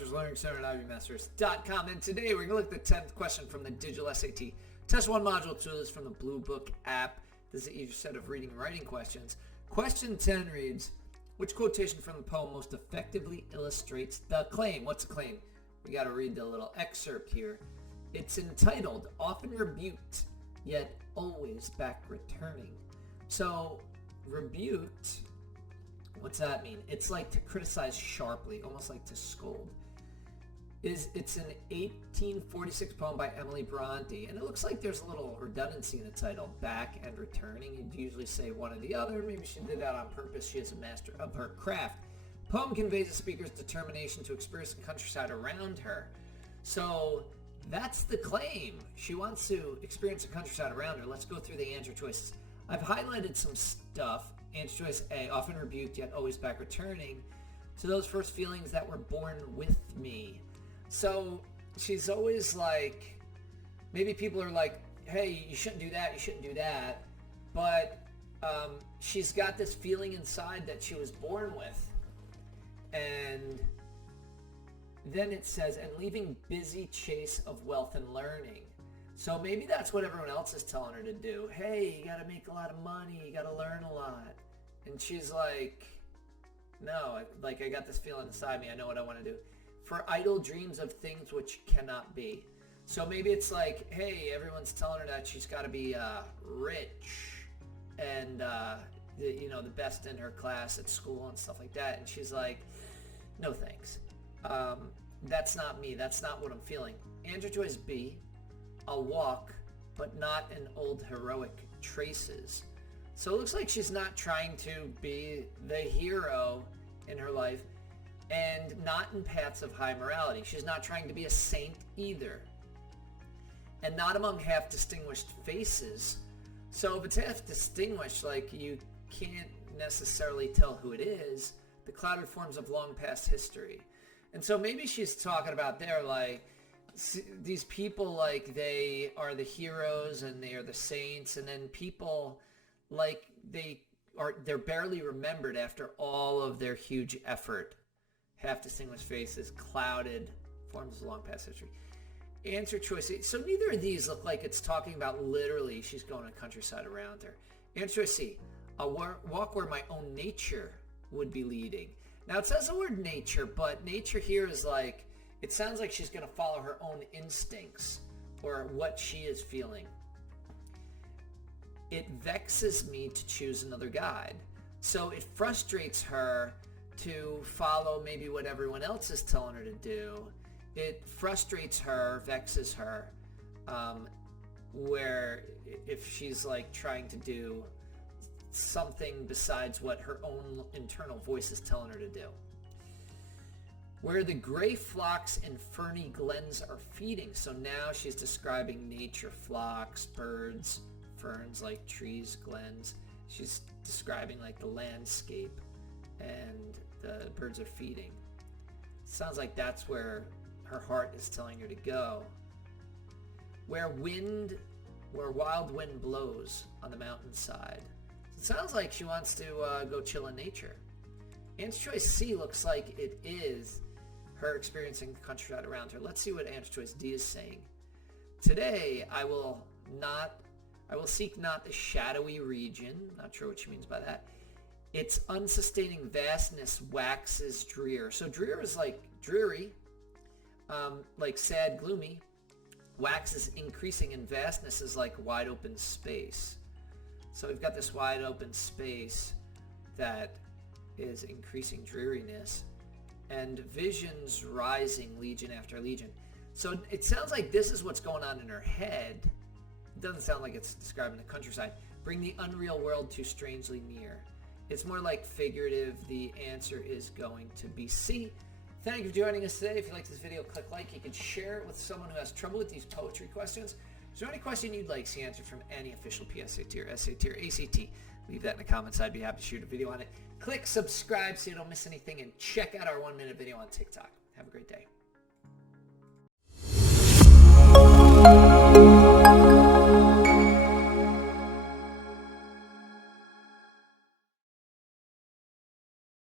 Masters Learning Center at IBMasters.com. And today we're going to look at the 10th question from the Digital SAT Test 1 Module 2. This is from the Blue Book app. This is an easier set of reading and writing questions. Question 10 reads, which quotation from the poem most effectively illustrates the claim? What's the claim? We got to read the little excerpt here. It's entitled, often rebuked, yet always back returning. So, rebuked, what's that mean? It's like to criticize sharply, almost like to scold. It's an 1846 poem by Emily Bronte, and it looks like there's a little redundancy in the title, back and returning. You'd usually say one or the other. Maybe she did that on purpose. She is a master of her craft. Poem conveys the speaker's determination to experience the countryside around her. So that's the claim. She wants to experience the countryside around her. Let's go through the answer choices. I've highlighted some stuff. Answer choice A, often rebuked yet always back returning to those first feelings that were born with me. So she's always like, maybe people are like, hey, you shouldn't do that, you shouldn't do that. But she's got this feeling inside that she was born with. And then it says, and leaving busy chase of wealth and learning. So maybe that's what everyone else is telling her to do. Hey, you got to make a lot of money, you got to learn a lot. And she's like, no, like I got this feeling inside me, I know what I want to do. For idle dreams of things which cannot be. So maybe it's like, hey, everyone's telling her that she's got to be rich and the best in her class at school and stuff like that. And she's like, no thanks. That's not me. That's not what I'm feeling. Answer choice B, I'll walk, but not in old heroic traces. So it looks like she's not trying to be the hero in her life, and not in paths of high morality. She's not trying to be a saint either. And not among half distinguished faces. So if it's half distinguished, like you can't necessarily tell who it is, the clouded forms of long past history. And so maybe she's talking about there, like, these people, like, they are the heroes and they are the saints, and then people, like, they're barely remembered after all of their huge effort. Half distinguished faces, clouded forms of long past history. Answer choice A. So neither of these look like it's talking about literally she's going to countryside around her. Answer choice C. I'll walk where my own nature would be leading. Now it says the word nature, but nature here is like, it sounds like she's going to follow her own instincts or what she is feeling. It vexes me to choose another guide. So it frustrates her to follow maybe what everyone else is telling her to do. It frustrates her, vexes her, where if she's like trying to do something besides what her own internal voice is telling her to do. Where the gray flocks in ferny glens are feeding. So now she's describing nature, flocks, birds, ferns like trees, glens. She's describing like the landscape and the birds are feeding. Sounds like that's where her heart is telling her to go. Where wild wind blows on the mountainside. It sounds like she wants to go chill in nature. Answer choice C looks like it is her experiencing the countryside around her. Let's see what answer choice D is saying. Today I will seek not the shadowy region. Not sure what she means by that. Its unsustaining vastness waxes drear. So drear is like dreary, like sad, gloomy. Wax is increasing, and vastness is like wide open space. So we've got this wide open space that is increasing dreariness, and visions rising legion after legion. So it sounds like this is what's going on in her head. It doesn't sound like it's describing the countryside. Bring the unreal world too strangely near. It's more like figurative. The answer is going to be C. Thank you for joining us today. If you like this video, click like. You can share it with someone who has trouble with these poetry questions. Is there any question you'd like to see answered from any official PSAT or SAT or ACT? Leave that in the comments. I'd be happy to shoot a video on it. Click subscribe so you don't miss anything, and check out our 1-minute video on TikTok. Have a great day.